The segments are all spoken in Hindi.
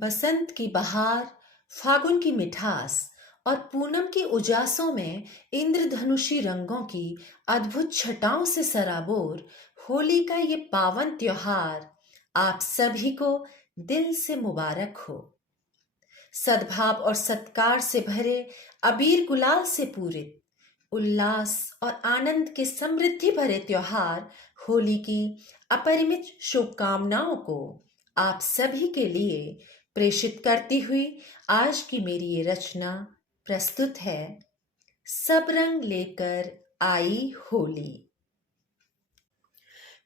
बसंत की बहार, फागुन की मिठास और पूनम की उजासों में इंद्रधनुषी रंगों की अद्भुत छटाओं से सराबोर होली का ये पावन त्योहार आप सभी को दिल से मुबारक हो। सद्भाव और सत्कार से भरे, अबीर गुलाल से पूरित, उल्लास और आनंद के समृद्धि भरे त्योहार होली की अपरिमित शुभकामनाओं को आप सभी के लिए प्रेषित करती हुई आज की मेरी ये रचना प्रस्तुत है। सब रंग लेकर आई होली।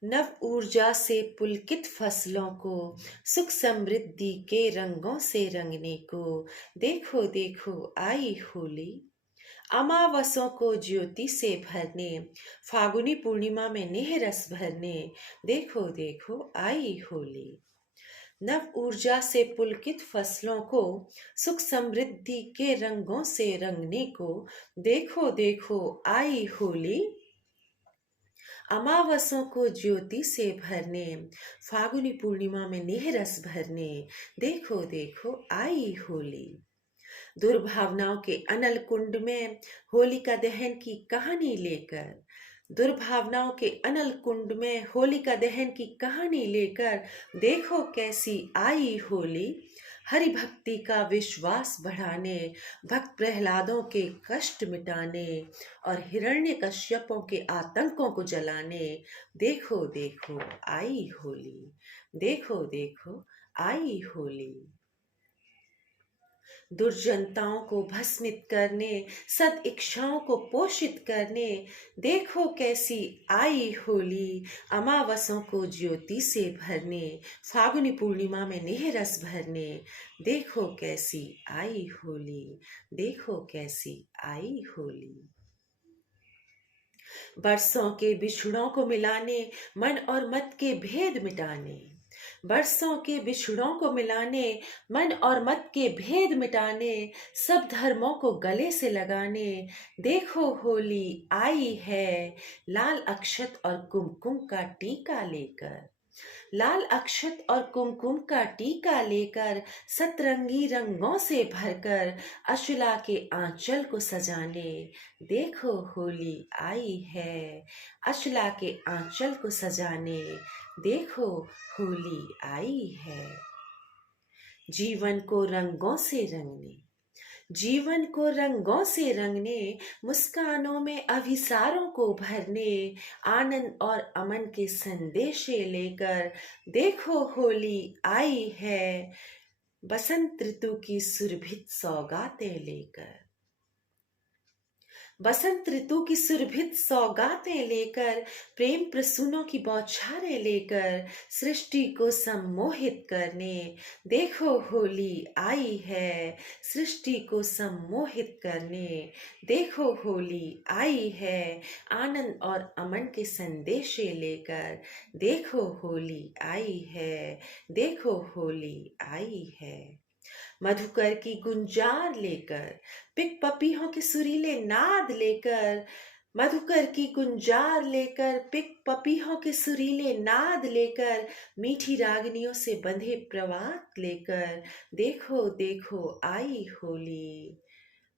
नव ऊर्जा से पुलकित फसलों को सुख समृद्धि के रंगों से रंगने को देखो देखो आई होली। अमावसों को ज्योति से भरने, फागुनी पूर्णिमा में नेह रस भरने, देखो देखो आई होली। नव ऊर्जा से पुलकित फसलों को सुख समृद्धि के रंगों से रंगने को देखो देखो आई होली। अमावसों को ज्योति से भरने, फागुनी पूर्णिमा में नेह रस भरने, देखो देखो आई होली। दुर्भावनाओं के अनल कुंड में होलिका दहन की कहानी लेकर, दुर्भावनाओं के अनल कुंड में होलिका दहन की कहानी लेकर देखो कैसी आई होली। हरि भक्ति का विश्वास बढ़ाने, भक्त प्रहलादों के कष्ट मिटाने और हिरण्यकश्यपों के आतंकों को जलाने, देखो देखो आई होली, देखो देखो आई होली। दुर्जनताओं को भस्मित करने, सद इच्छाओं को पोषित करने, देखो कैसी आई होली। अमावसों को ज्योति से भरने, फागुनी पूर्णिमा में नेह रस भरने, देखो कैसी आई होली, देखो कैसी आई होली। बरसों के बिछड़ों को मिलाने, मन और मत के भेद मिटाने, बरसों के बिछड़ों को मिलाने, मन और मत के भेद मिटाने, सब धर्मों को गले से लगाने, देखो होली आई है। लाल अक्षत और कुमकुम का टीका लेकर, लाल अक्षत और कुमकुम का टीका लेकर, सतरंगी रंगों से भरकर अशुला के आंचल को सजाने, देखो होली आई है। अशुला के आंचल को सजाने, देखो होली आई है। जीवन को रंगों से रंगने, जीवन को रंगों से रंगने, मुस्कानों में अभिसारों को भरने, आनंद और अमन के संदेशे लेकर, देखो होली आई है। बसंत ऋतु की सुरभित सौगातें लेकर, बसंत ऋतु की सुरभित सौगातें लेकर, प्रेम प्रसूनों की बौछारें लेकर, सृष्टि को सम्मोहित करने, देखो होली आई है। सृष्टि को सम्मोहित करने, देखो होली आई है। आनंद और अमन के संदेशे लेकर, देखो होली आई है, देखो होली आई है। मधुकर की गुंजार लेकर, पिक पपीहों के सुरीले नाद लेकर, मधुकर की गुंजार लेकर, पिक पपीहों के सुरीले नाद लेकर, मीठी रागनियों से बंधे प्रवात लेकर, देखो देखो आई होली।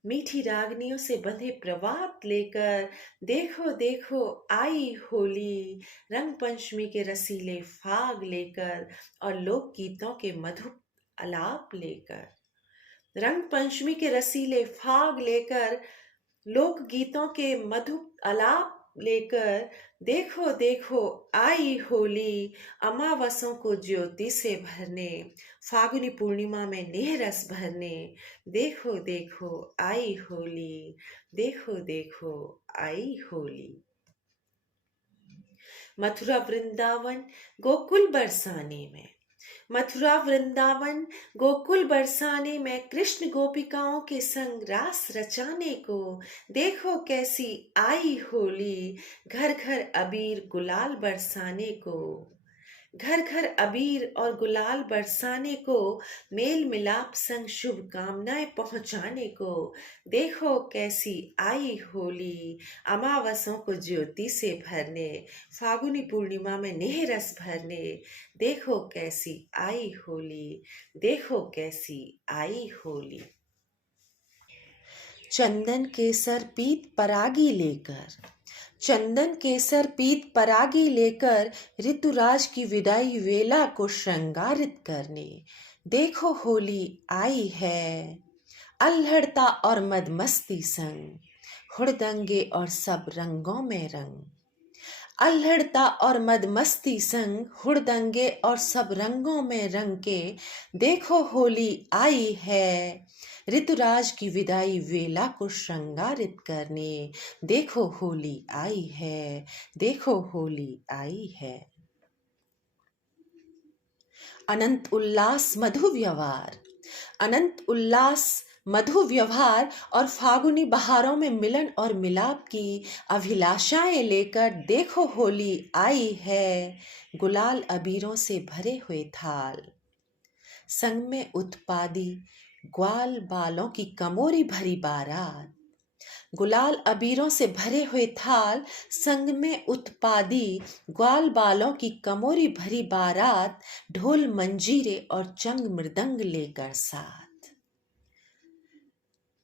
मीठी रागनियों से बंधे प्रवात लेकर, देखो देखो आई होली। रंग पंचमी के रसीले फाग लेकर और लोक गीतों के मधुर आलाप लेकर, रंग पंचमी के रसीले फाग लेकर, लोक गीतों के मधुर आलाप लेकर, देखो देखो आई होली। अमावसों को ज्योति से भरने, फागुनी पूर्णिमा में नेह रस भरने, देखो देखो आई होली, देखो देखो आई होली। मथुरा वृंदावन गोकुल बरसाने में, मथुरा वृंदावन गोकुल बरसाने में, कृष्ण गोपिकाओं के संग रास रचाने को, देखो कैसी आई होली। घर घर अबीर गुलाल बरसाने को, घर घर अबीर और गुलाल बरसाने को, मेल मिलाप संग शुभकामनाएं पहुंचाने को। देखो कैसी आई होली, अमावसों को ज्योति से भरने, फागुनी पूर्णिमा में नेह रस भरने। देखो कैसी आई होली, देखो कैसी आई होली। चंदन केसर पीत परागी लेकर, चंदन केसर पीत परागी लेकर, ऋतुराज की विदाई वेला को श्रृंगारित करने। देखो होली आई है, अल्हड़ता और मदमस्ती संग, हुड़दंगे और सब रंगों में रंग। अल्हड़ता और मदमस्ती संग, हुड़दंगे और सब रंगों में रंग के। देखो होली आई है, ऋतुराज की विदाई वेला को श्रृंगारित करने। देखो होली आई है, देखो होली आई है। अनंत उल्लास मधु व्यवहार, अनंत उल्लास मधु व्यवहार और फागुनी बहारों में मिलन और मिलाप की अभिलाषाएं लेकर। देखो होली आई है, गुलाल अबीरों से भरे हुए थाल, संग में उत्पादी ग्वाल बालों की कमोरी भरी बारात। गुलाल अबीरों से भरे हुए थाल, संग में उत्पादी ग्वाल बालों की कमोरी भरी बारात, ढोल मंजीरे और चंग मृदंग लेकर साथ।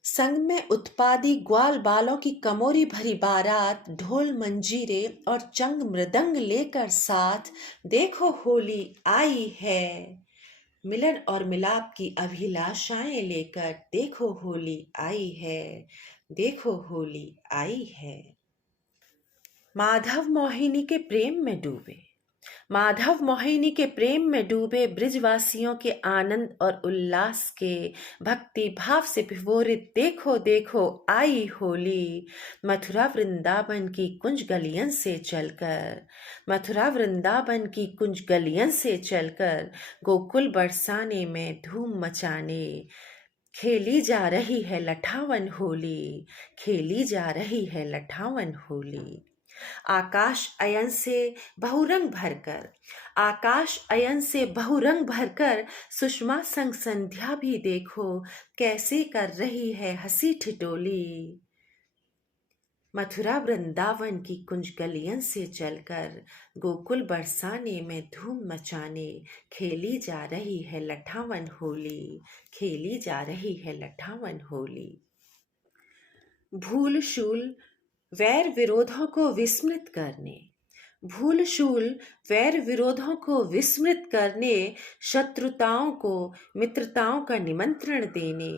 संग में उत्पादी ग्वाल बालों की कमोरी भरी बारात, ढोल मंजीरे और चंग मृदंग लेकर साथ। देखो होली आई है, मिलन और मिलाप की अभिलाषाएं लेकर। देखो होली आई है, देखो होली आई है। माधव मोहिनी के प्रेम में डूबे, माधव मोहिनी के प्रेम में डूबे ब्रिजवासियों के आनंद और उल्लास के भक्ति भाव से विभोरित। देखो देखो आई होली, मथुरा वृंदावन की कुंज गलियन से चलकर, मथुरा वृंदावन की कुंज गलियन से चलकर, गोकुल बरसाने में धूम मचाने। खेली जा रही है लठावन होली, खेली जा रही है लठावन होली। आकाश अयन से बहुरंग भरकर, आकाश अयन से बहुरंग भरकर, सुषमा संग संध्या भी देखो कैसे कर रही है हंसी ठिठोली। मथुरा वृंदावन की कुंज गलियन से चलकर, गोकुल बरसाने में धूम मचाने। खेली जा रही है लठावन होली, खेली जा रही है लठावन होली। भूल शूल वैर विरोधों को विस्मृत करने, भूल शूल वैर विरोधों को विस्मृत करने, शत्रुताओं को मित्रताओं का निमंत्रण देने।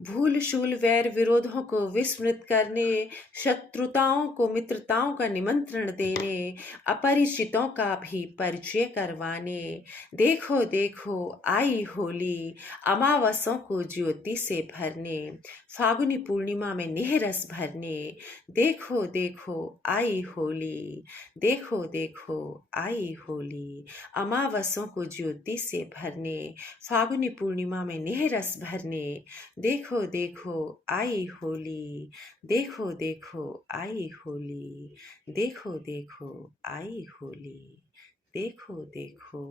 भूल शूल वैर विरोधों को विस्मृत करने, शत्रुताओं को मित्रताओं का निमंत्रण देने, अपरिचितों का भी परिचय करवाने। देखो देखो आई होली, अमावसों को ज्योति से भरने, फागुनी पूर्णिमा में नेह रस भरने। देखो देखो आई होली, देखो देखो आई होली, अमावसों को ज्योति से भरने, फागुनी पूर्णिमा में नेह रस भरने। देखो देखो आई होली, देखो देखो आई होली, देखो देखो आई होली, देखो देखो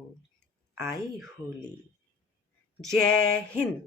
आई होली। जय हिंद।